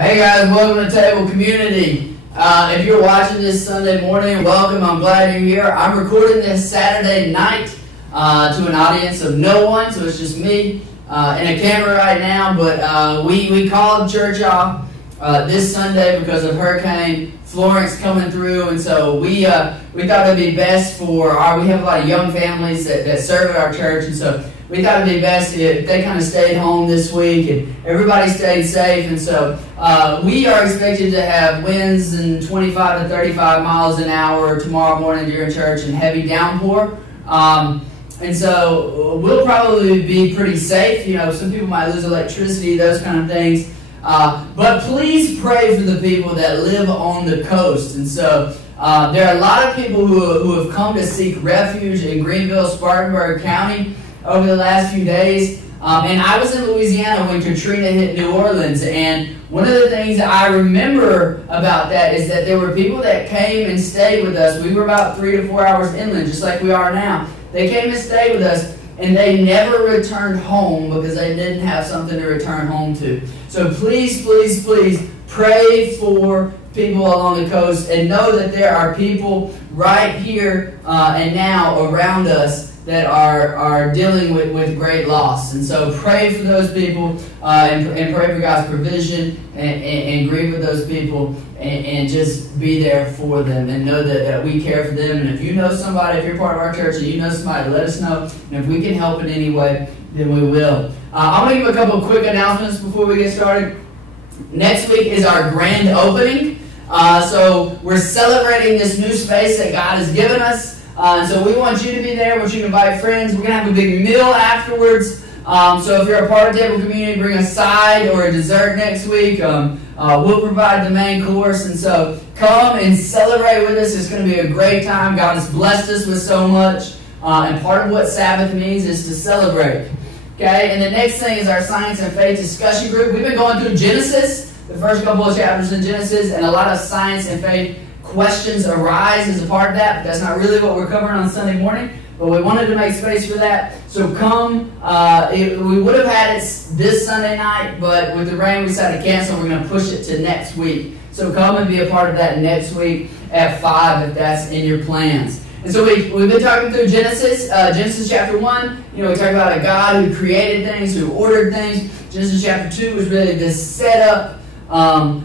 Hey guys, welcome to Table Community. If you're watching this Sunday morning, welcome. I'm glad you're here. I'm recording this Saturday night to an audience of no one, so it's just me and a camera right now. But we called church off this Sunday because of Hurricane Florence coming through, and so we thought it'd be best for we have a lot of young families that serve at our church, and so we thought it'd be best if they kind of stayed home this week and everybody stayed safe. And so we are expected to have winds in 25 to 35 miles an hour tomorrow morning during church and heavy downpour. And so we'll probably be pretty safe. You know, some people might lose electricity, those kind of things. But please pray for the people that live on the coast. And so there are a lot of people who have come to seek refuge in Greenville, Spartanburg County over the last few days. And I was in Louisiana when Katrina hit New Orleans, and one of the things I remember about that is that there were people that came and stayed with us. We were about 3 to 4 hours inland, just like we are now. They came and stayed with us, and they never returned home because they didn't have something to return home to. So please, please, please pray for people along the coast, and know that there are people right here and now around us that are dealing with great loss. And so pray for those people and pray for God's provision and grieve with those people and just be there for them and know that we care for them. And if you know somebody, if you're part of our church and you know somebody, let us know. And if we can help in any way, then we will. I'm going to give a couple of quick announcements before we get started. Next week is our grand opening. So we're celebrating this new space that God has given us. And so we want you to be there. We want you to invite friends. We're going to have a big meal afterwards. So if you're a part of Table Community, bring a side or a dessert next week. We'll provide the main course. And so come and celebrate with us. It's going to be a great time. God has blessed us with so much. And part of what Sabbath means is to celebrate. Okay, and the next thing is our Science and Faith discussion group. We've been going through Genesis, the first couple of chapters in Genesis, and a lot of science and faith questions arise as a part of that, but that's not really what we're covering on Sunday morning. But we wanted to make space for that. So come. We would have had it this Sunday night, but with the rain we decided to cancel. We're going to push it to next week. So come and be a part of that next week at 5 if that's in your plans. And so we've been talking through Genesis. Genesis chapter 1, we talked about a God who created things, who ordered things. Genesis chapter 2 was really this setup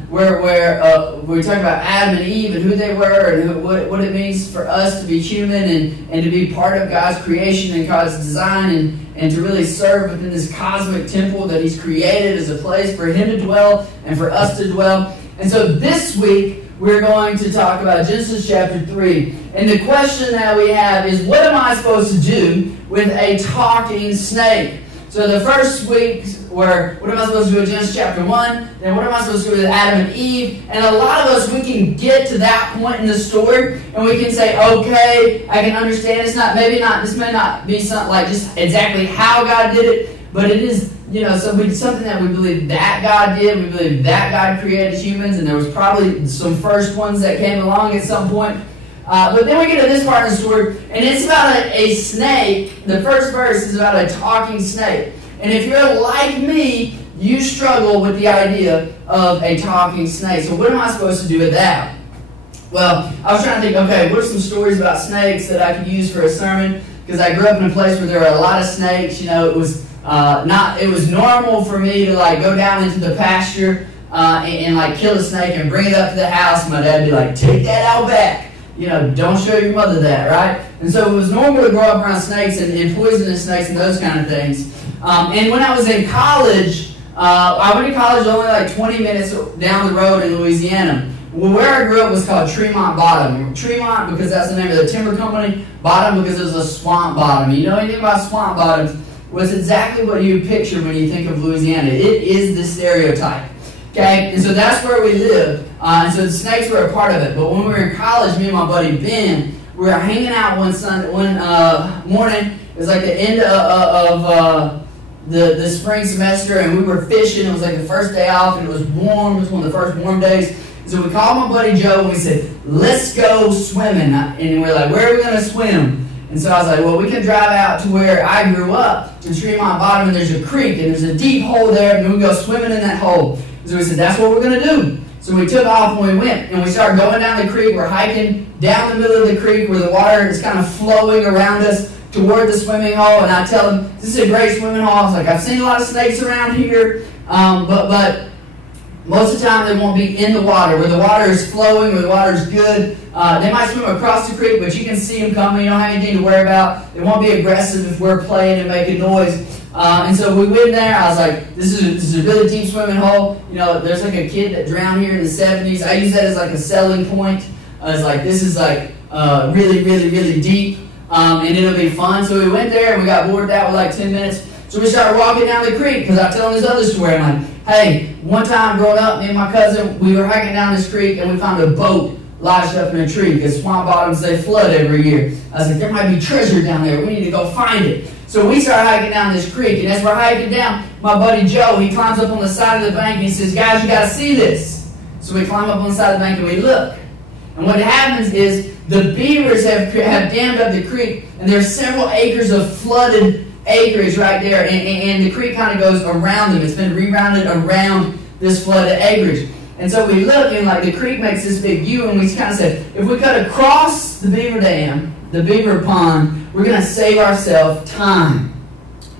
where we talk about Adam and Eve and who they were and what it means for us to be human and to be part of God's creation and God's design and to really serve within this cosmic temple that He's created as a place for Him to dwell and for us to dwell. And so this week we're going to talk about Genesis chapter 3. And the question that we have is, what am I supposed to do with a talking snake? So the first week were, what am I supposed to do with Genesis chapter 1? Then what am I supposed to do with Adam and Eve? And a lot of us, we can get to that point in the story, and we can say, okay, I can understand. This may not be something like just exactly how God did it, but it is, something that we believe that God did. We believe that God created humans, and there was probably some first ones that came along at some point. But then we get to this part of the story, and it's about a snake. The first verse is about a talking snake. And if you're like me, you struggle with the idea of a talking snake. So what am I supposed to do with that? Well, I was trying to think, okay, what are some stories about snakes that I could use for a sermon? Because I grew up in a place where there were a lot of snakes. It was normal for me to go down into the pasture and kill a snake and bring it up to the house. My dad would be like, take that out back. Don't show your mother that, right? And so it was normal to grow up around snakes and poisonous snakes and those kind of things. And when I was in college, I went to college only 20 minutes down the road in Louisiana. Well, where I grew up was called Tremont Bottom. Tremont because that's the name of the timber company. Bottom because it was a swamp bottom. You know anything about swamp bottoms? Well, it's exactly what you picture when you think of Louisiana. It is the stereotype. Okay, and so that's where we lived. And so the snakes were a part of it. But when we were in college, me and my buddy Ben, we were hanging out one morning. It was the end of the spring semester, and we were fishing. It was the first day off, and it was warm. It was one of the first warm days. So we called my buddy Joe, and we said, let's go swimming. And we're like, where are we going to swim? And so I was like, well, we can drive out to where I grew up, to Tremont Bottom, and there's a creek, and there's a deep hole there, and we can go swimming in that hole. So we said, that's what we're going to do. So we took off and we went, and we started going down the creek. We're hiking down the middle of the creek where the water is kind of flowing around us toward the swimming hole. And I tell them, this is a great swimming hole. I was like, I've seen a lot of snakes around here, but most of the time they won't be in the water. Where the water is flowing, where the water is good, they might swim across the creek, but you can see them coming. You don't have anything to worry about. They won't be aggressive if we're playing and making noise. And so we went there. I was like, this is a really deep swimming hole. You know, there's like a kid that drowned here in the 70s. I use that as like a selling point. It's like, this is like really, really, really deep, and it'll be fun. So we went there, and we got bored that with like 10 minutes. So we started walking down the creek, because I was telling this other story. I'm like, hey, one time growing up, me and my cousin, we were hiking down this creek, and we found a boat lodged up in a tree, because swamp bottoms, they flood every year. I was like, there might be treasure down there. We need to go find it. So we started hiking down this creek, and as we're hiking down, my buddy Joe, he climbs up on the side of the bank, and he says, guys, you got to see this. So we climb up on the side of the bank, and we look. And what happens is the beavers have dammed up the creek, and there's several acres of flooded acreage right there, and the creek kind of goes around them. It's been rerounded around this flooded acreage. And so we look, and like the creek makes this big U, and we kind of said, if we cut across the beaver dam, the beaver pond, we're going to save ourselves time.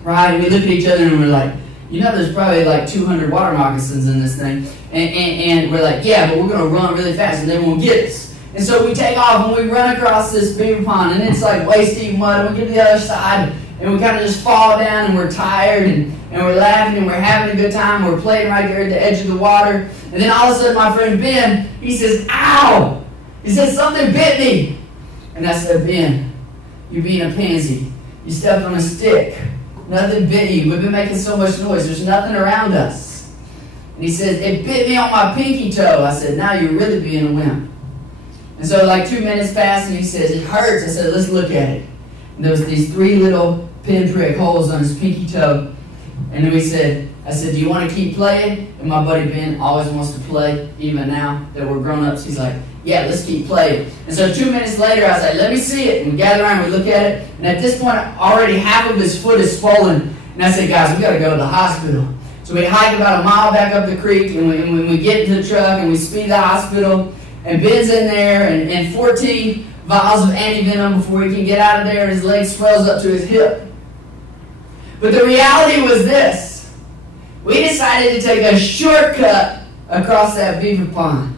Right? And we look at each other, and we're like, you know, there's probably like 200 water moccasins in this thing. And we're like, yeah, but we're going to run really fast, and they won't get us. And so we take off, and we run across this beaver pond, and it's like waist-deep mud, and we get to the other side, and we kind of just fall down, and we're tired, and we're laughing, and we're having a good time. We're playing right there at the edge of the water. And then all of a sudden, my friend Ben, he says, ow! He says, something bit me. And I said, Ben, you're being a pansy. You stepped on a stick. Nothing bit you. We've been making so much noise. There's nothing around us. And he says, it bit me on my pinky toe. I said, now you're really being a wimp. And so like 2 minutes passed, and he says, it hurts. I said, let's look at it. And there was these 3 little pinprick holes on his pinky toe. And then I said, do you want to keep playing? And my buddy Ben always wants to play, even now that we're grown-ups. He's like, yeah, let's keep playing. And so 2 minutes later, I was like, let me see it. And we gather around, we look at it. And at this point, already half of his foot is swollen. And I said, guys, we got to go to the hospital. So we hike about a mile back up the creek, and when we get into the truck, and we speed to the hospital, and Ben's in there, and 14 vials of antivenom before he can get out of there, and his leg swells up to his hip. But the reality was this. We decided to take a shortcut across that beaver pond.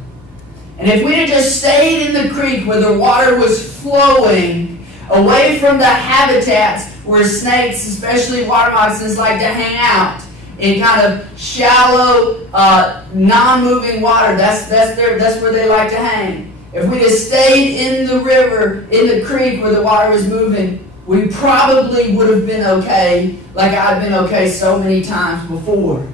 And if we had just stayed in the creek where the water was flowing, away from the habitats where snakes, especially water moccasins, like to hang out, in kind of shallow, non-moving water, that's where they like to hang. If we had stayed in the river, in the creek where the water was moving, we probably would have been okay, like I've been okay so many times before.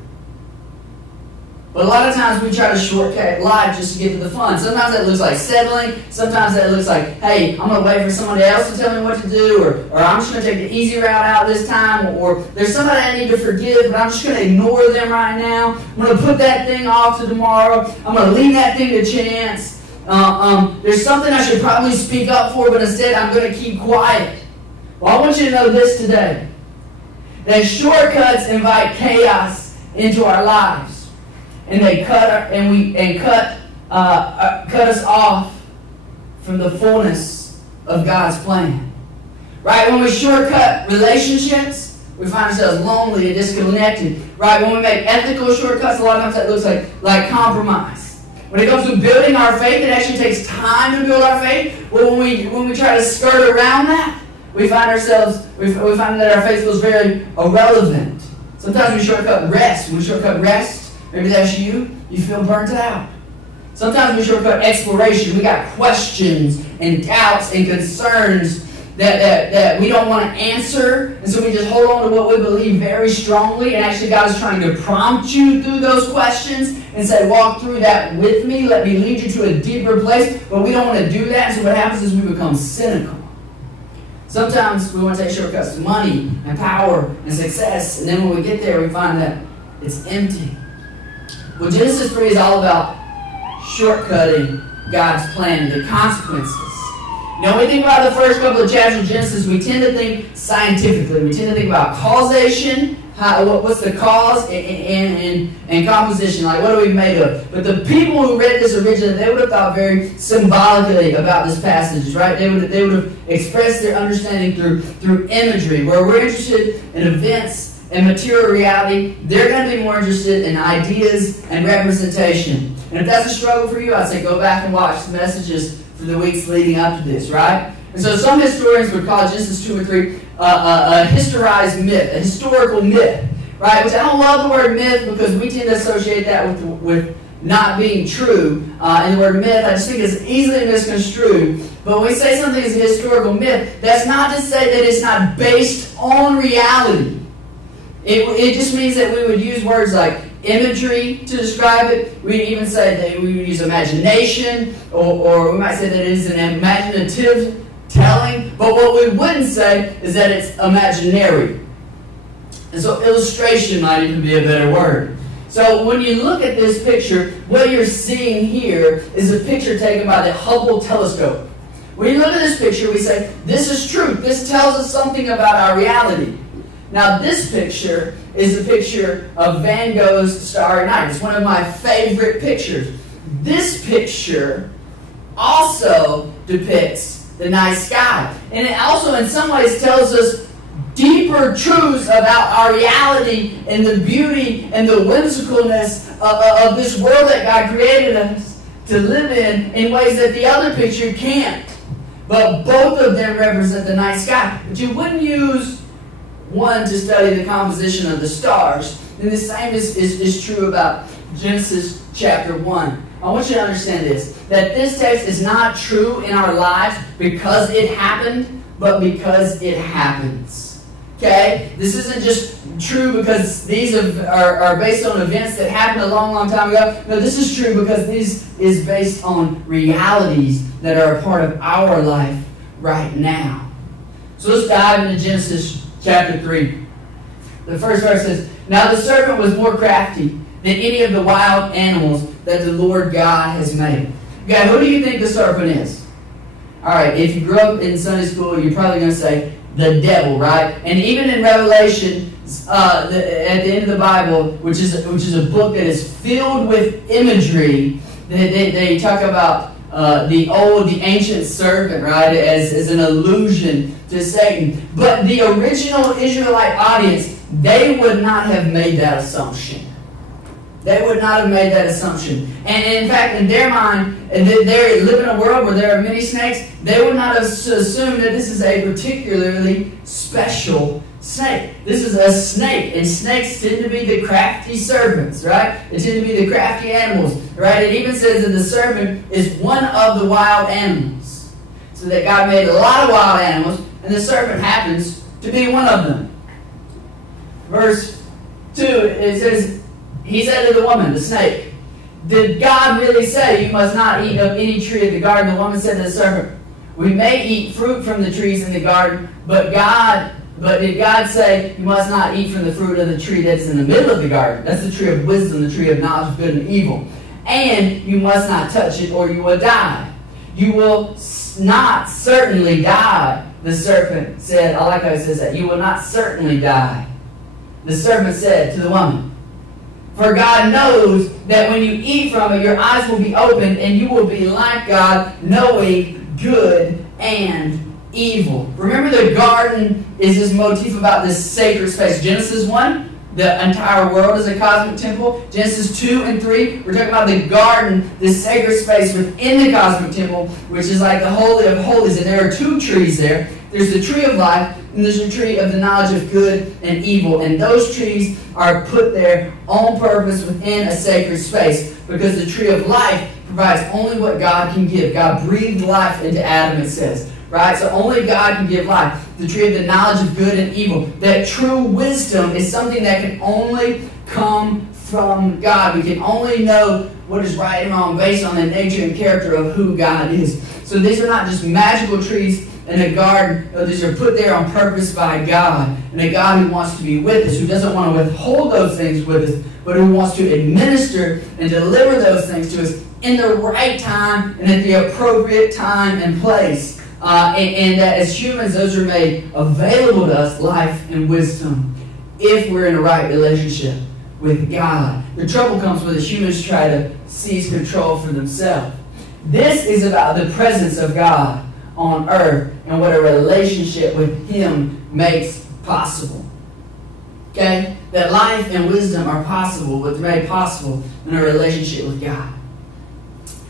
But a lot of times we try to shortcut life just to get to the fun. Sometimes that looks like settling. Sometimes that looks like, hey, I'm going to wait for somebody else to tell me what to do, or I'm just going to take the easy route out this time, or there's somebody I need to forgive, but I'm just going to ignore them right now. I'm going to put that thing off to tomorrow. I'm going to leave that thing to chance. There's something I should probably speak up for, but instead I'm going to keep quiet. Well, I want you to know this today, that shortcuts invite chaos into our lives. And they cut us off from the fullness of God's plan. Right? When we shortcut relationships, we find ourselves lonely and disconnected. Right? When we make ethical shortcuts, a lot of times that looks like compromise. When it comes to building our faith, it actually takes time to build our faith. Well, when we try to skirt around that, we find that our faith feels very irrelevant. Sometimes we shortcut rest. When we shortcut rest, maybe that's you feel burnt out. Sometimes we shortcut exploration. We got questions and doubts and concerns that we don't want to answer, and so we just hold on to what we believe very strongly, and actually God is trying to prompt you through those questions and say, walk through that with me, let me lead you to a deeper place, but we don't want to do that, and so what happens is we become cynical. Sometimes we want to take shortcuts to money and power and success, and then when we get there, we find that it's empty. Well, Genesis 3 is all about shortcutting God's plan and the consequences. You know, when we think about the first couple of chapters of Genesis, we tend to think scientifically. We tend to think about causation what's the cause and composition, like what are we made of? But the people who read this originally, they would have thought very symbolically about this passage, right? They would have expressed their understanding through imagery. Where we're interested in events and material reality, they're going to be more interested in ideas and representation. And if that's a struggle for you, I'd say go back and watch the messages for the weeks leading up to this, right? And so some historians would call Genesis 2 and 3 a historized myth, a historical myth, right? Which I don't love the word myth because we tend to associate that with not being true. And the word myth, I just think it's easily misconstrued. But when we say something is a historical myth, that's not to say that it's not based on reality. It just means that we would use words like imagery to describe it. We'd even say that we would use imagination, or we might say that it is an imaginative telling. But what we wouldn't say is that it's imaginary. And so illustration might even be a better word. So when you look at this picture, what you're seeing here is a picture taken by the Hubble telescope. When you look at this picture, we say, this is truth. This tells us something about our reality. Now, this picture is a picture of Van Gogh's Starry Night. It's one of my favorite pictures. This picture also depicts the night sky. And it also, in some ways, tells us deeper truths about our reality and the beauty and the whimsicalness of this world that God created us to live in ways that the other picture can't. But both of them represent the night sky. But you wouldn't use one to study the composition of the stars. And the same is true about Genesis chapter 1. I want you to understand this, that this text is not true in our lives because it happened, but because it happens. Okay? This isn't just true because these are based on events that happened a long, long time ago. No, this is true because this is based on realities that are a part of our life right now. So let's dive into Genesis chapter 3. The first verse says, "Now the serpent was more crafty than any of the wild animals that the Lord God has made." Okay, who do you think the serpent is? Alright, if you grew up in Sunday school, you're probably going to say the devil, right? And even in Revelation, at the end of the Bible, which is a book that is filled with imagery, they talk about the ancient serpent, right, as an allusion to Satan. But the original Israelite audience, they would not have made that assumption. They would not have made that assumption. And in fact, in their mind, they live in a world where there are many snakes, they would not have assumed that this is a particularly special snake. This is a snake, and snakes tend to be the crafty serpents, right? They tend to be the crafty animals, right? It even says that the serpent is one of the wild animals. So that God made a lot of wild animals, and the serpent happens to be one of them. Verse 2, it says, "He said to the woman," the snake, "Did God really say you must not eat of any tree of the garden?" The woman said to the serpent, "We may eat fruit from the trees in the garden, but did God say you must not eat from the fruit of the tree that is in the middle of the garden?" That's the tree of wisdom, the tree of knowledge of good and evil. "And you must not touch it or you will die." "You will not certainly die," the serpent said. I like how it says that. "You will not certainly die." The serpent said to the woman, "For God knows that when you eat from it, your eyes will be opened, and you will be like God, knowing good and evil." Remember, the garden is this motif about this sacred space. Genesis 1, the entire world is a cosmic temple. Genesis 2 and 3, we're talking about the garden, this sacred space within the cosmic temple, which is like the Holy of Holies. And there are two trees there. There's the tree of life, and there's the tree of the knowledge of good and evil. And those trees are put there on purpose within a sacred space, because the tree of life provides only what God can give. God breathed life into Adam, it says. Right? So only God can give life. The tree of the knowledge of good and evil. That true wisdom is something that can only come from God. We can only know what is right and wrong based on the nature and character of who God is. So these are not just magical trees in a garden. No, these are put there on purpose by God. And a God who wants to be with us, who doesn't want to withhold those things with us, but who wants to administer and deliver those things to us in the right time and at the appropriate time and place. And that as humans, those are made available to us, life and wisdom if we're in a right relationship with God. The trouble comes when the humans try to seize control for themselves. This is about the presence of God on earth and what a relationship with Him makes possible. Okay? That life and wisdom are possible, but they're made possible in a relationship with God.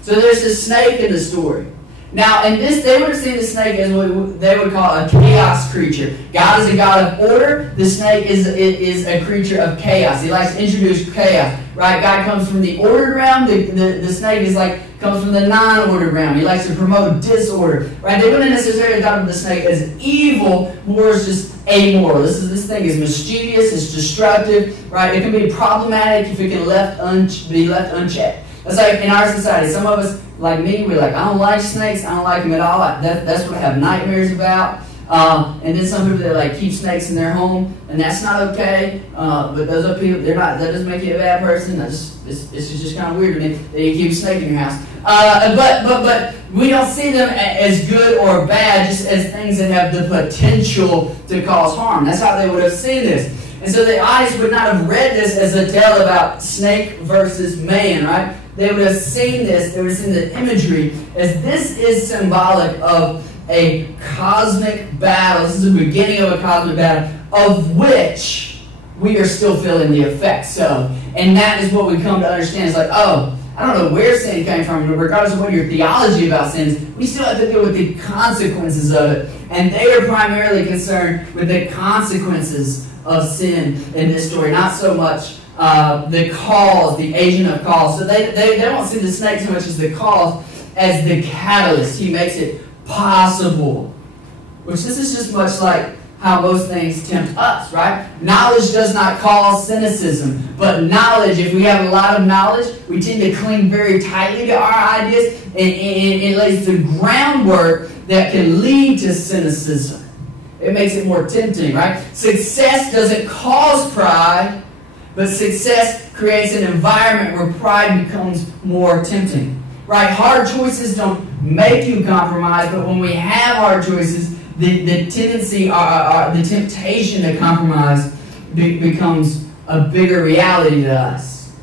So there's this snake in the story. Now, in this, they would have seen the snake as what they would call a chaos creature. God is a God of order. The snake is a creature of chaos. He likes to introduce chaos. Right? God comes from the ordered realm. The snake comes from the non-ordered realm. He likes to promote disorder. Right? They wouldn't necessarily thought of the snake as evil, more as just amoral. This thing is mischievous. It's destructive. Right? It can be problematic if it can be left unchecked. It's like in our society, some of us, like me, we're like, I don't like snakes. I don't like them at all. That's what I have nightmares about. And then some people, they like keep snakes in their home, and that's not okay. But those are people, they're not. That doesn't make you a bad person. It's just kind of weird to me that you keep a snake in your house. But we don't see them as good or bad, just as things that have the potential to cause harm. That's how they would have seen this. And so the audience would not have read this as a tale about snake versus man, right? They would have seen this, they would have seen the imagery as this is symbolic of a cosmic battle. This is the beginning of a cosmic battle of which we are still feeling the effects of. And that is what we come to understand. It's like, oh, I don't know where sin came from. Regardless of what your theology about sin is, we still have to deal with the consequences of it. And they are primarily concerned with the consequences of sin in this story, not so much the cause, the agent of cause. So they don't see the snake so much as the cause, as the catalyst. He makes it possible. Which this is just much like how most things tempt us, right? Knowledge does not cause cynicism, but knowledge, if we have a lot of knowledge, we tend to cling very tightly to our ideas, and it lays the groundwork that can lead to cynicism. It makes it more tempting, right? Success doesn't cause pride, but success creates an environment where pride becomes more tempting, right? Hard choices don't make you compromise, but when we have hard choices, the tendency, the temptation to compromise becomes a bigger reality to us.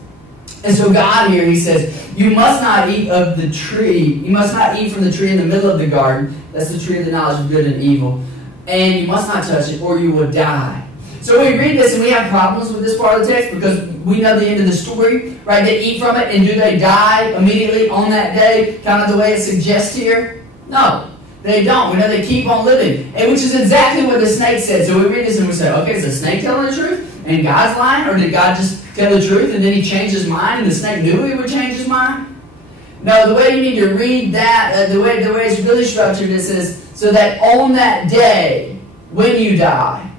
And so God here, He says, you must not eat of the tree. You must not eat from the tree in the middle of the garden. That's the tree of the knowledge of good and evil. And you must not touch it, or you will die. So we read this and we have problems with this part of the text because we know the end of the story, right? They eat from it, and do they die immediately on that day, kind of the way it suggests here? No, they don't. We know they keep on living, and which is exactly what the snake said. So we read this and we say, okay, is the snake telling the truth and God's lying, or did God just tell the truth and then He changed His mind and the snake knew He would change his mind? No, the way you need to read that, the way it's really structured, it says, so that on that day, when you die,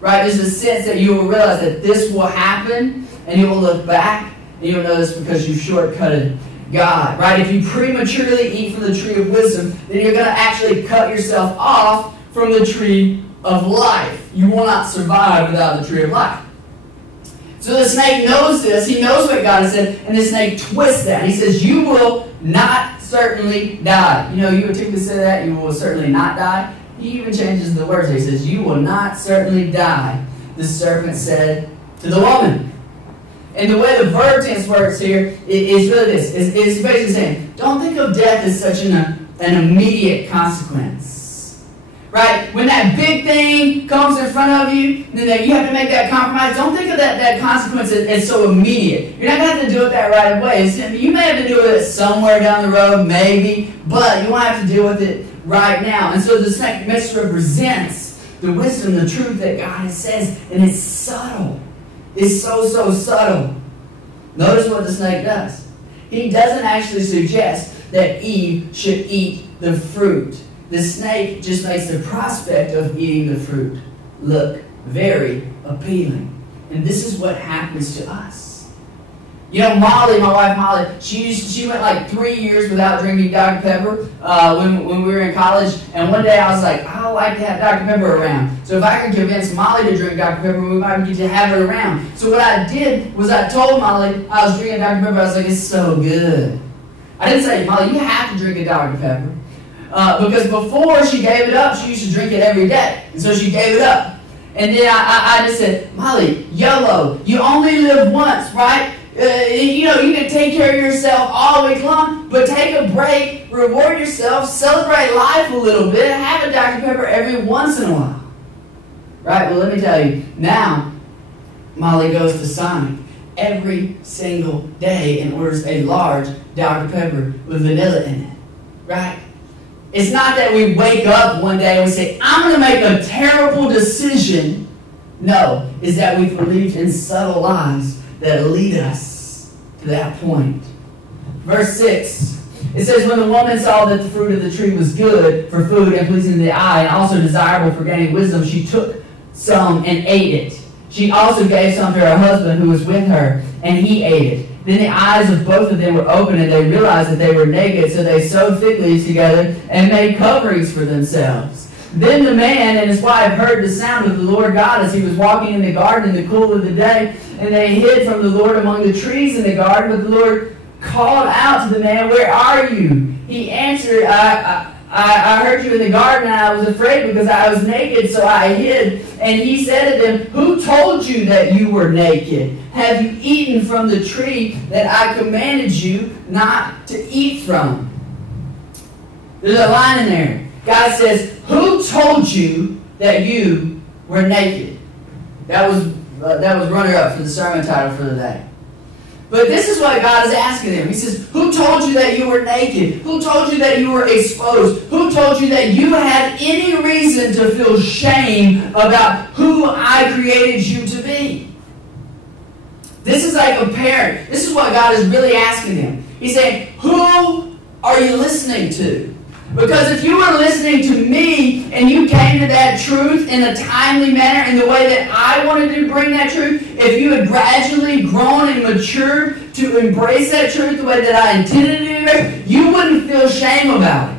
right, there's a sense that you will realize that this will happen, and you will look back, and you'll know this because you shortcutted God, right? If you prematurely eat from the tree of wisdom, then you're going to actually cut yourself off from the tree of life. You will not survive without the tree of life. So the snake knows this. He knows what God has said, and the snake twists that. He says, you will not certainly die. You know, you would typically say that, you will certainly not die. He even changes the words. He says, you will not certainly die, the serpent said to the woman. And the way the verb tense works here is really this. It's basically saying, don't think of death as such an immediate consequence. Right? When that big thing comes in front of you, then you have to make that compromise. Don't think of that consequence as so immediate. You're not going to have to deal with that right away. You may have to deal with it somewhere down the road, maybe, but you won't have to deal with it right now. And so the snake misrepresents the wisdom, the truth that God says, and it's subtle. It's so subtle. Notice what the snake does. He doesn't actually suggest that Eve should eat the fruit. The snake just makes the prospect of eating the fruit look very appealing. And this is what happens to us. You know, Molly, my wife Molly, she went like 3 years without drinking Dr. Pepper when we were in college. And one day I was like, I don't like to have Dr. Pepper around. So if I could convince Molly to drink Dr. Pepper, we might get to have it around. So what I did was I told Molly I was drinking Dr. Pepper. I was like, it's so good. I didn't say, Molly, you have to drink a Dr. Pepper. Because before she gave it up, she used to drink it every day. And so she gave it up. And then I just said, Molly, YOLO, you only live once, right? You can take care of yourself all week long, but take a break, reward yourself, celebrate life a little bit, have a Dr. Pepper every once in a while. Right? Well, let me tell you, now Molly goes to Sonic every single day and orders a large Dr. Pepper with vanilla in it. Right? It's not that we wake up one day and we say, I'm going to make a terrible decision. No, it's that we've believed in subtle lies that lead us to that point. Verse 6, it says, when the woman saw that the fruit of the tree was good for food and pleasing to the eye and also desirable for gaining wisdom, she took some and ate it. She also gave some to her husband who was with her, and he ate it. Then the eyes of both of them were opened, and they realized that they were naked, so they sewed fig leaves together and made coverings for themselves. Then the man and his wife heard the sound of the Lord God as he was walking in the garden in the cool of the day, and they hid from the Lord among the trees in the garden. But the Lord called out to the man, where are you? He answered, I heard you in the garden, and I was afraid because I was naked, so I hid. And he said to them, who told you that you were naked? Have you eaten from the tree that I commanded you not to eat from? There's a line in there. God says, who told you that you were naked? That was runner-up for the sermon title for the day. But this is what God is asking them. He says, who told you that you were naked? Who told you that you were exposed? Who told you that you had any reason to feel shame about who I created you to be? This is like a parent. This is what God is really asking them. He's saying, who are you listening to? Because if you were listening to me and you came to that truth in a timely manner, in the way that I wanted to bring that truth, if you had gradually grown and matured to embrace that truth the way that I intended to do, you wouldn't feel shame about it.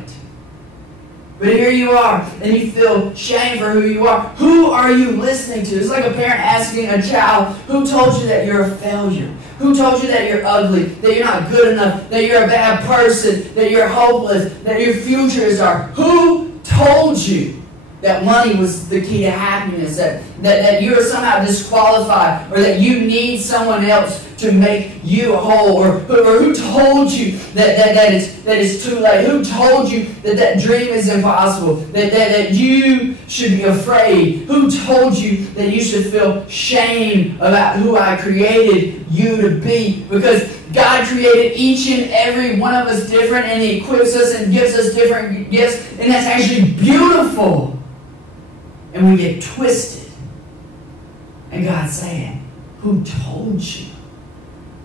But here you are, and you feel shame for who you are. Who are you listening to? It's like a parent asking a child, who told you that you're a failure? Who told you that you're ugly, that you're not good enough, that you're a bad person, that you're hopeless, that your future is dark? Who told you that money was the key to happiness, that you are somehow disqualified, or that you need someone else to make you whole? Or who told you that it's too late? Who told you that dream is impossible, that you should be afraid? Who told you that you should feel shame about who I created you to be? Because God created each and every one of us different, and He equips us and gives us different gifts, and that's actually beautiful. And we get twisted. And God's saying, who told you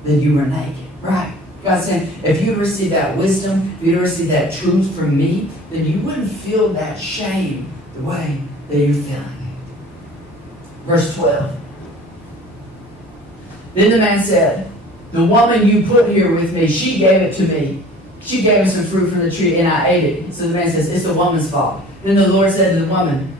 that you were naked? Right? God's saying, if you'd receive that wisdom, if you'd receive that truth from me, then you wouldn't feel that shame the way that you're feeling it. Verse 12. Then the man said, the woman you put here with me, she gave it to me. She gave me some fruit from the tree, and I ate it. So the man says, it's the woman's fault. Then the Lord said to the woman,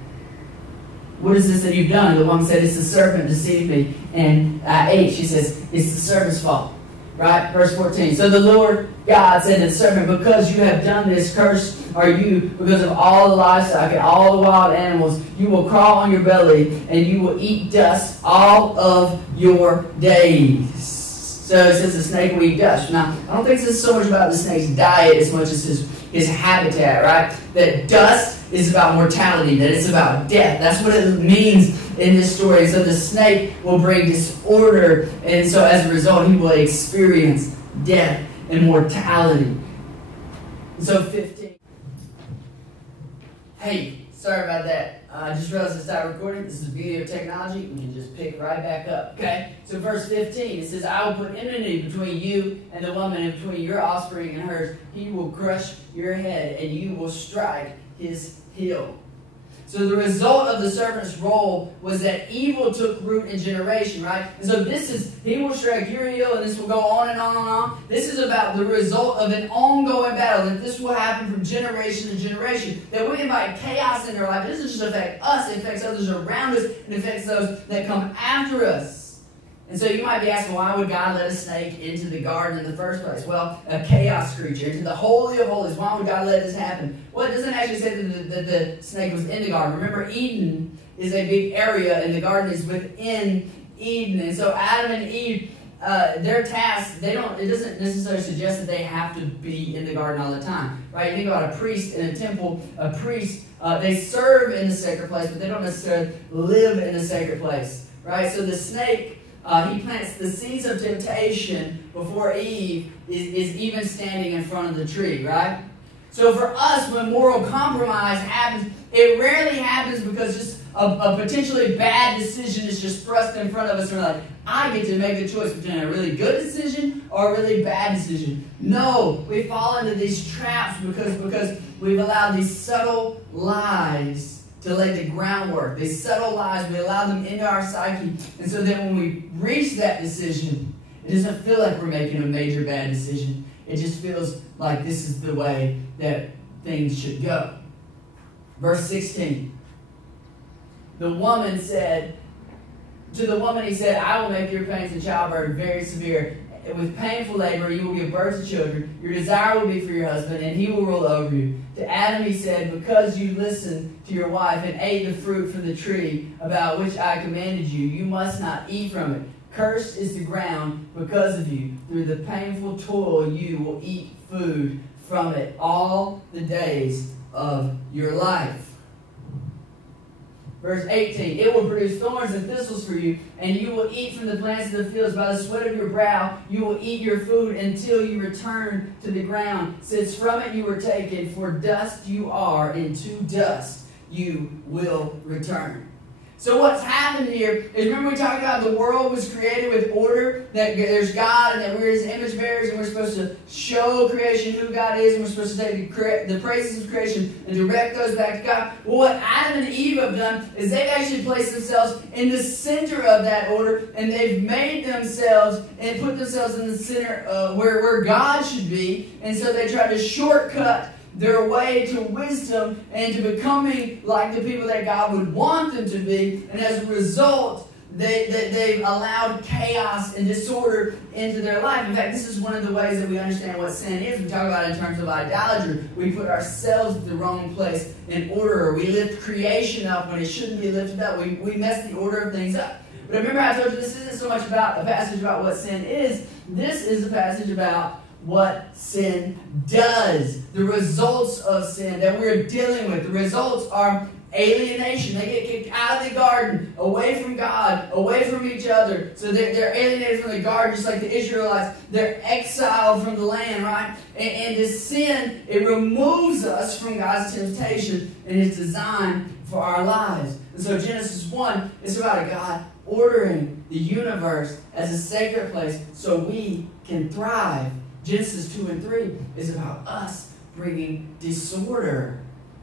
what is this that you've done? And the woman said, it's the serpent deceived me, and I ate. She says, it's the serpent's fault. Right? Verse 14. So the Lord God said to the serpent, because you have done this, cursed are you because of all the livestock and all the wild animals. You will crawl on your belly, and you will eat dust all of your days. So it says the snake will eat dust. Now, I don't think this is so much about the snake's diet as much as his habitat, right? That dust is about mortality, that it's about death. That's what it means in this story. So the snake will bring disorder, and so as a result, he will experience death and mortality. So 15. Hey, sorry about that. I just realized I stopped recording. This is the beauty of technology. We can just pick right back up. Okay? So verse 15, it says, I will put enmity between you and the woman, and between your offspring and hers. He will crush your head, and you will strike his heel. So the result of the serpent's role was that evil took root in generation, right? And so he will strike your heel, and this will go on and on and on. This is about the result of an ongoing battle, that this will happen from generation to generation. That we invite chaos in our life. It doesn't just affect us, it affects others around us, and it affects those that come after us. And so you might be asking, why would God let a snake into the garden in the first place? Well, a chaos creature, into the Holy of Holies. Why would God let this happen? Well, it doesn't actually say that the snake was in the garden. Remember, Eden is a big area, and the garden is within Eden. And so Adam and Eve, their task, it doesn't necessarily suggest that they have to be in the garden all the time. Right? You think about a priest in a temple, they serve in the sacred place, but they don't necessarily live in the sacred place. Right? So the snake, he plants the seeds of temptation before Eve is even standing in front of the tree, right? So for us, when moral compromise happens, it rarely happens because just a potentially bad decision is just thrust in front of us and we're like, I get to make the choice between a really good decision or a really bad decision. No, we fall into these traps because we've allowed these subtle lies to lay the groundwork. These subtle lies, we allow them into our psyche. And so that when we reach that decision, it doesn't feel like we're making a major bad decision. It just feels like this is the way that things should go. Verse 16. The woman said, to the woman he said, I will make your pains in childbirth very severe. With painful labor you will give birth to children. Your desire will be for your husband, and he will rule over you. To Adam he said, because you listened to your wife and ate the fruit from the tree about which I commanded you, you must not eat from it. Cursed is the ground because of you. Through the painful toil you will eat food from it all the days of your life. Verse 18, it will produce thorns and thistles for you, and you will eat from the plants of the fields. By the sweat of your brow you will eat your food until you return to the ground, since from it you were taken, for dust you are, and to dust you will return. So what's happened here is, remember we talked about the world was created with order, that there's God and that we're His image bearers and we're supposed to show creation who God is, and we're supposed to take the praises of creation and direct those back to God. Well, what Adam and Eve have done is they've actually placed themselves in the center of that order, and they've made themselves and put themselves in the center where God should be, and so they try to shortcut their way to wisdom and to becoming like the people that God would want them to be. And as a result, they've allowed chaos and disorder into their life. In fact, this is one of the ways that we understand what sin is. We talk about it in terms of idolatry. We put ourselves in the wrong place in order. We lift creation up when it shouldn't be lifted up. We mess the order of things up. But remember, I told you this isn't so much about a passage about what sin is. This is a passage about what sin does. The results of sin that we're dealing with. The results are alienation. They get kicked out of the garden, away from God, away from each other. So they're alienated from the garden, just like the Israelites. They're exiled from the land, right? And this sin, it removes us from God's temptation and His design for our lives. And so Genesis 1 is about a God ordering the universe as a sacred place so we can thrive. Genesis 2 and 3 is about us bringing disorder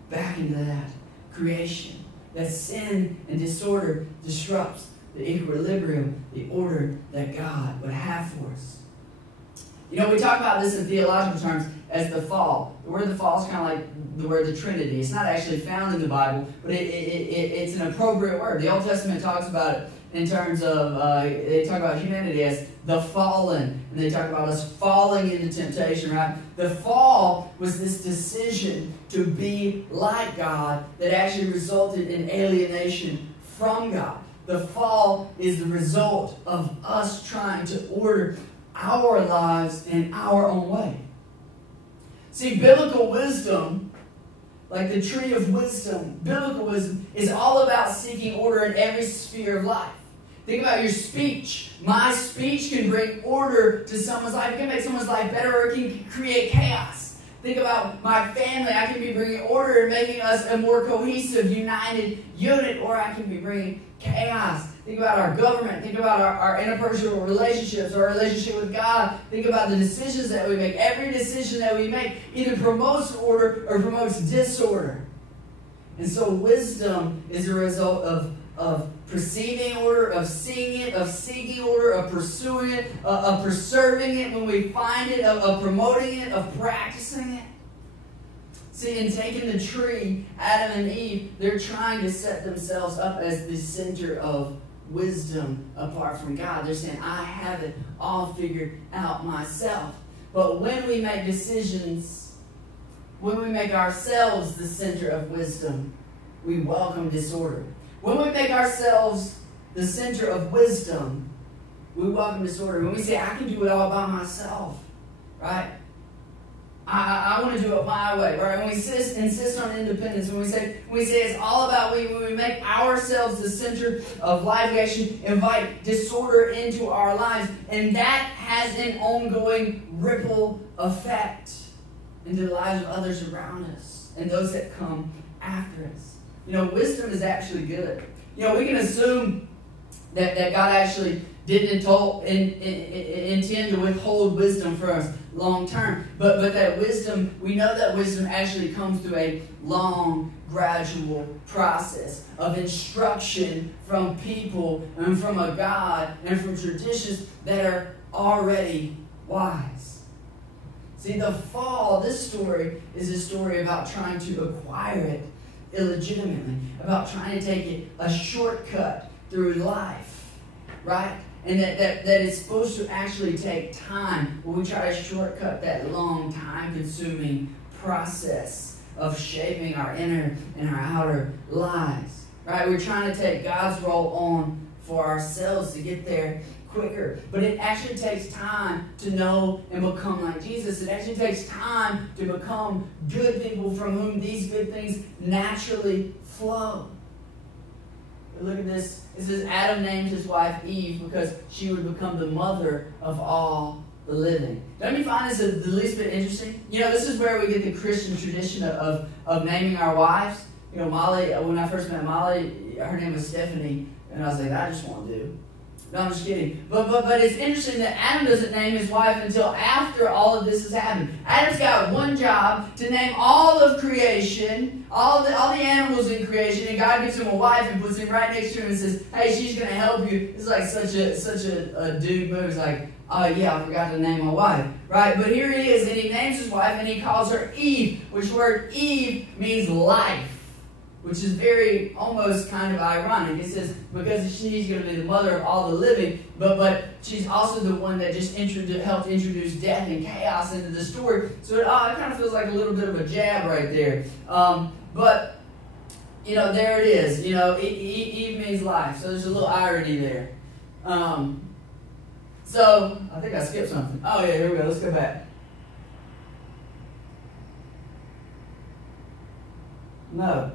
back into that creation. That sin and disorder disrupts the equilibrium, the order that God would have for us. You know, we talk about this in theological terms as the fall. The word the fall is kind of like the word the Trinity. It's not actually found in the Bible, but it's an appropriate word. The Old Testament talks about it in terms of, they talk about humanity as the fallen, and they talk about us falling into temptation, right? The fall was this decision to be like God that actually resulted in alienation from God. The fall is the result of us trying to order our lives in our own way. See, biblical wisdom, like the tree of wisdom, biblical wisdom is all about seeking order in every sphere of life. Think about your speech. My speech can bring order to someone's life. It can make someone's life better, or it can create chaos. Think about my family. I can be bringing order and making us a more cohesive, united unit, or I can be bringing chaos. Think about our government. Think about our interpersonal relationships, our relationship with God. Think about the decisions that we make. Every decision that we make either promotes order or promotes disorder. And so wisdom is a result of perceiving order, of seeing it, of seeking order, of pursuing it, of preserving it when we find it, of promoting it, of practicing it. See, in taking the tree, Adam and Eve, they're trying to set themselves up as the center of wisdom apart from God. They're saying, I have it all figured out myself. But when we make decisions, when we make ourselves the center of wisdom, we welcome disorder. When we make ourselves the center of wisdom, we welcome disorder. When we say, I can do it all by myself, right? I want to do it my way, right? When we insist on independence, when we say it's all about we, when we make ourselves the center of life, we actually invite disorder into our lives, and that has an ongoing ripple effect into the lives of others around us and those that come after us. Wisdom is actually good. We can assume that God actually didn't intend to withhold wisdom from us long term. But that wisdom, we know that wisdom actually comes through a long, gradual process of instruction from people and from a God and from traditions that are already wise. See, the fall, this story is a story about trying to acquire it illegitimately, about trying to take it a shortcut through life, right? And that it's supposed to actually take time when we try to shortcut that long, time-consuming process of shaping our inner and our outer lives, right? We're trying to take God's role on for ourselves to get there quicker. But it actually takes time to know and become like Jesus. It actually takes time to become good people from whom these good things naturally flow. But look at this. It says Adam named his wife Eve because she would become the mother of all the living. Don't you find this the least bit interesting? This is where we get the Christian tradition of naming our wives. Molly, when I first met Molly, her name was Stephanie, and I was like, I just won't do. No, I'm just kidding. But it's interesting that Adam doesn't name his wife until after all of this has happened. Adam's got one job, to name all of creation, all the animals in creation, and God gives him a wife and puts him right next to him and says, hey, she's going to help you. It's like such a dude move. It's like, oh yeah, I forgot to name my wife. Right? But here he is, and he names his wife, and he calls her Eve, which word Eve means life, which is very, almost kind of ironic. It says, because she's going to be the mother of all the living, but she's also the one that just helped introduce death and chaos into the story. So it kind of feels like a little bit of a jab right there. But, there it is. Eve means life. So there's a little irony there. So, I think I skipped something. Oh yeah, here we go. Let's go back. No.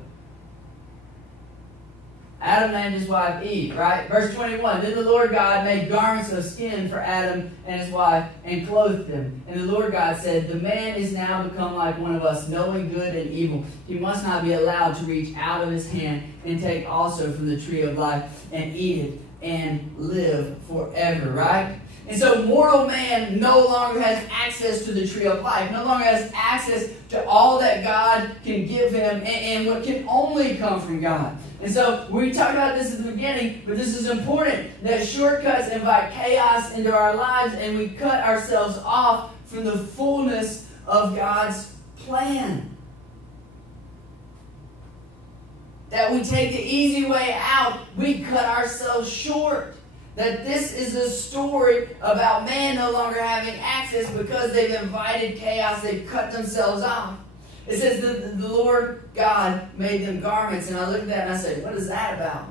Adam named his wife Eve, right? Verse 21, then the Lord God made garments of skin for Adam and his wife and clothed them. And the Lord God said, the man is now become like one of us, knowing good and evil. He must not be allowed to reach out of his hand and take also from the tree of life and eat it and live forever, right? And so mortal man no longer has access to the tree of life, no longer has access to all that God can give him and what can only come from God. And so we talked about this at the beginning, but this is important, that shortcuts invite chaos into our lives and we cut ourselves off from the fullness of God's plan. That we take the easy way out, we cut ourselves short. That this is a story about man no longer having access because they've invited chaos, they've cut themselves off. It says that the Lord God made them garments, and I looked at that and I said, what is that about?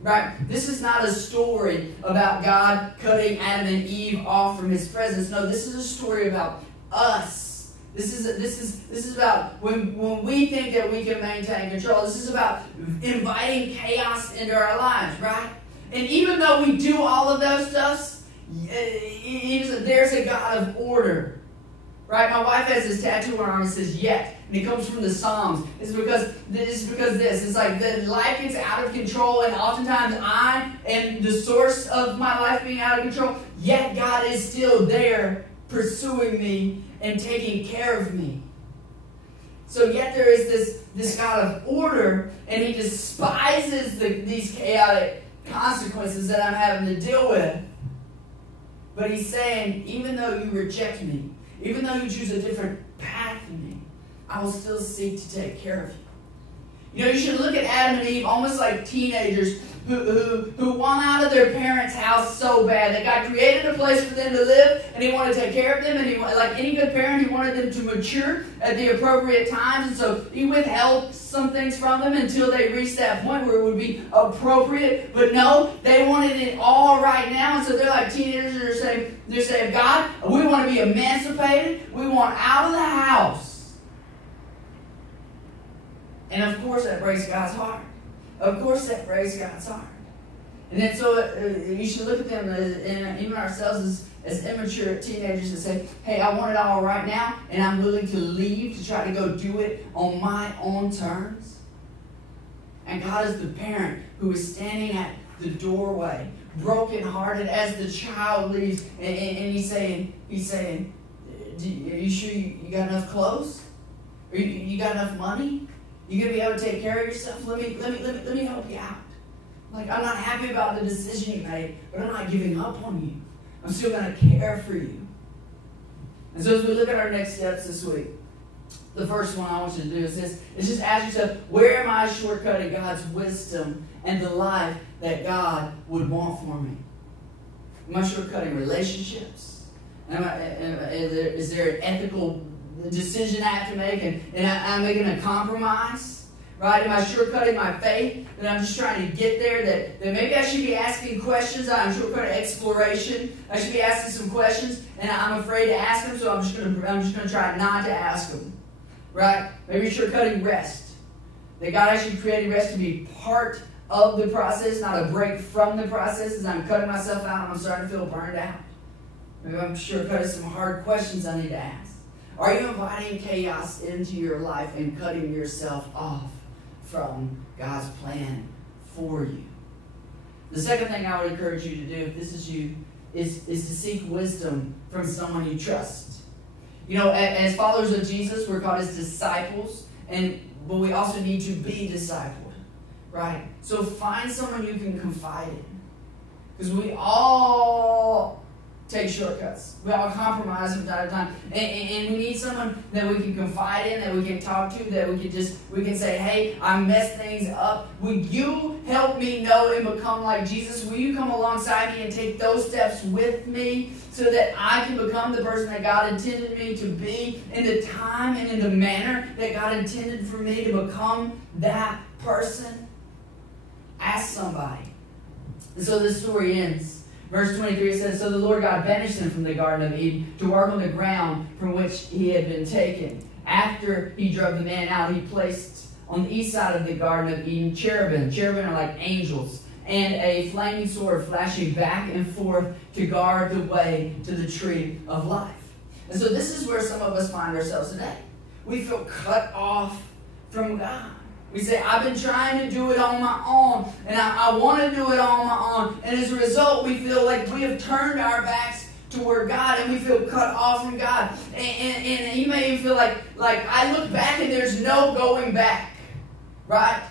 Right? This is not a story about God cutting Adam and Eve off from his presence. No, this is a story about us. This is about when we think that we can maintain control. This is about inviting chaos into our lives, right? And even though we do all of those stuff, there's a God of order. Right? My wife has this tattoo on her arm that says yet. And it comes from the Psalms. It's because this. It's like that life gets out of control, and oftentimes I am the source of my life being out of control. Yet God is still there pursuing me and taking care of me. So yet there is this God of order, and he despises these chaotic consequences that I'm having to deal with. But he's saying, even though you reject me, even though you choose a different path than me, I will still seek to take care of you. You should look at Adam and Eve almost like teenagers who want out of their parents' house so bad that God created a place for them to live, and He wanted to take care of them, and He, like any good parent, He wanted them to mature at the appropriate times, and so He withheld some things from them until they reached that point where it would be appropriate. But no, they wanted it all right now, and so they're like teenagers. They're saying, God, we want to be emancipated. We want out of the house. And of course that breaks God's heart. Of course that breaks God's heart. And then so you should look at them, and even ourselves as immature teenagers, and say, hey, I want it all right now, and I'm willing to leave to try to go do it on my own terms. And God is the parent who is standing at the doorway, brokenhearted as the child leaves, and He's saying, are you sure you got enough clothes? Or you got enough money? You gonna be able to take care of yourself? Let me help you out. Like, I'm not happy about the decision you made, but I'm not giving up on you. I'm still gonna care for you. And so as we look at our next steps this week, the first one I want you to do is this: is just ask yourself, where am I shortcutting God's wisdom and the life that God would want for me? Am I shortcutting relationships? Is there an ethical decision I have to make, and I'm making a compromise, right? Am I shortcutting my faith, that I'm just trying to get there, that maybe I should be asking questions? I'm shortcutting exploration. I should be asking some questions, and I'm afraid to ask them, so I'm just going to try not to ask them, right? Maybe you're shortcutting rest, that God actually created rest to be part of the process, not a break from the process. As I'm cutting myself out, I'm starting to feel burned out. Maybe I'm shortcutting some hard questions I need to ask. Are you inviting chaos into your life and cutting yourself off from God's plan for you? The second thing I would encourage you to do, if this is you, is to seek wisdom from someone you trust. You know, as followers of Jesus, we're called as disciples, but we also need to be discipled, right? So find someone you can confide in. Because we all take shortcuts. We all compromise from time to time. And we need someone that we can confide in, that we can talk to, that we can say, hey, I messed things up. Will you help me know and become like Jesus? Will you come alongside me and take those steps with me so that I can become the person that God intended me to be in the time and in the manner that God intended for me to become that person? Ask somebody. And so this story ends. Verse 23 says, so the Lord God banished them from the Garden of Eden to work on the ground from which he had been taken. After he drove the man out, he placed on the east side of the Garden of Eden cherubim. Cherubim are like angels. And a flaming sword flashing back and forth to guard the way to the tree of life. And so this is where some of us find ourselves today. We feel cut off from God. We say, I've been trying to do it on my own, and I want to do it on my own. And as a result, we feel like we have turned our backs toward God, and we feel cut off from God. And you may even feel like I look back and there's no going back, right?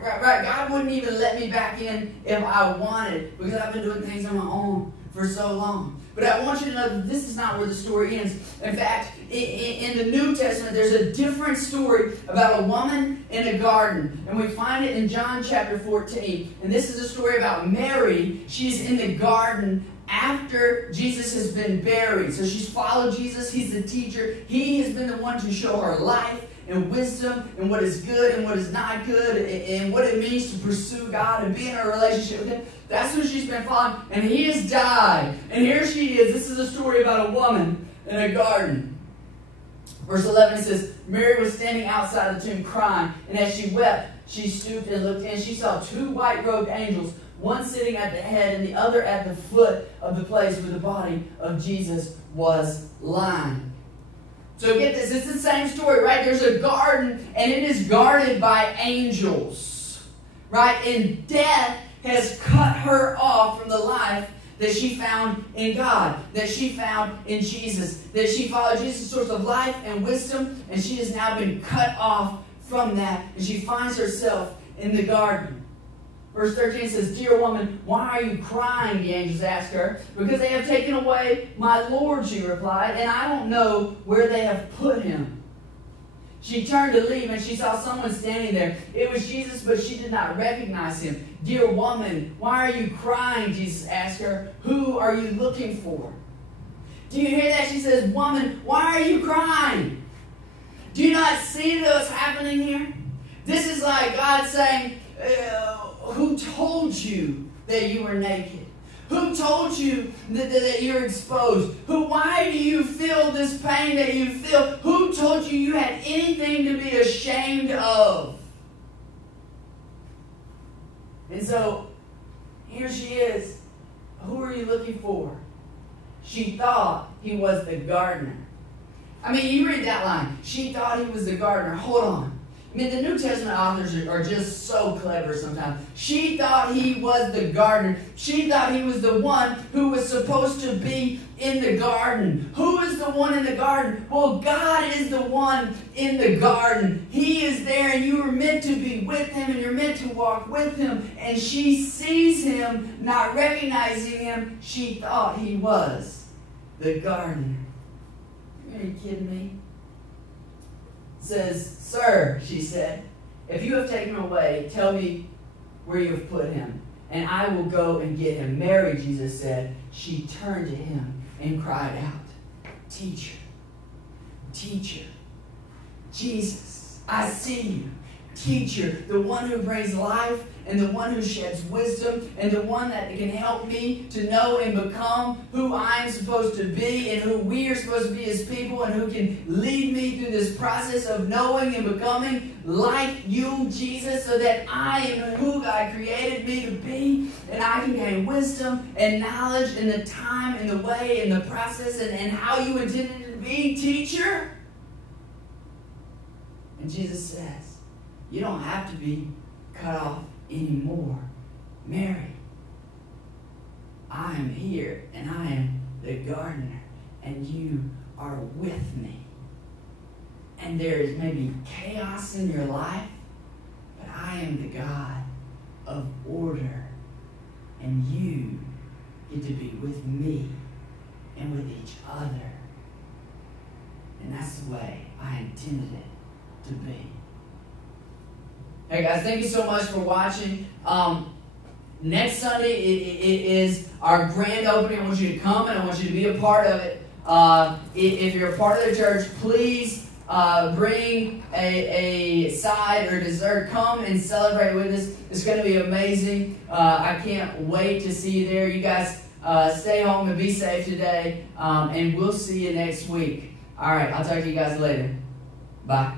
Right? God wouldn't even let me back in if I wanted, because I've been doing things on my own for so long. But I want you to know that this is not where the story ends. In fact, in the New Testament, there's a different story about a woman in a garden. And we find it in John chapter 14. And this is a story about Mary. She's in the garden after Jesus has been buried. So she's followed Jesus. He's the teacher. He has been the one to show her life and wisdom and what is good and what is not good and what it means to pursue God and be in a relationship with Him. That's who she's been following. And He has died. And here she is. This is a story about a woman in a garden. Verse 11 says, Mary was standing outside the tomb crying, and as she wept, she stooped and looked in. She saw two white-robed angels, one sitting at the head and the other at the foot of the place where the body of Jesus was lying. So get this, it's the same story, right? There's a garden, and it is guarded by angels, right? And death has cut her off from the life that she found in God, that she found in Jesus, that she followed Jesus' source of life and wisdom, and she has now been cut off from that, and she finds herself in the garden. Verse 13 says, Dear woman, why are you crying? The angels asked her. Because they have taken away my Lord, she replied, and I don't know where they have put him. She turned to leave and she saw someone standing there. It was Jesus, but she did not recognize him. "Dear woman, why are you crying?" Jesus asked her. "Who are you looking for?" Do you hear that? She says, "Woman, why are you crying?" Do you not see what's happening here? This is like God saying, who told you that you were naked? Who told you that you're exposed? Why do you feel this pain that you feel? Who told you you had anything to be ashamed of? And so, here she is. Who are you looking for? She thought he was the gardener. I mean, you read that line. She thought he was the gardener. Hold on. I mean, the New Testament authors are just so clever sometimes. She thought he was the gardener. She thought he was the one who was supposed to be in the garden. Who is the one in the garden? Well, God is the one in the garden. He is there, and you are meant to be with him, and you're meant to walk with him. And she sees him, not recognizing him. She thought he was the gardener. Are you kidding me? Says, "Sir," she said, "if you have taken him away, tell me where you have put him, and I will go and get him." "Mary," Jesus said. She turned to him and cried out, "Teacher, teacher." Jesus, I see you. Teacher, the one who brings life and the one who sheds wisdom and the one that can help me to know and become who I am supposed to be and who we are supposed to be as people and who can lead me through this process of knowing and becoming like you, Jesus, so that I am who God created me to be and I can gain wisdom and knowledge in the time and the way and the process and how you intended it to be, teacher. And Jesus says, you don't have to be cut off anymore. Mary, I am here and I am the gardener and you are with me. And there is maybe chaos in your life, but I am the God of order and you get to be with me and with each other. And that's the way I intended it to be. Hey guys, thank you so much for watching. Next Sunday it is our grand opening. I want you to come and I want you to be a part of it. If you're a part of the church, please bring a side or dessert. Come and celebrate with us. It's going to be amazing. I can't wait to see you there. You guys stay home and be safe today. And we'll see you next week. All right, I'll talk to you guys later. Bye.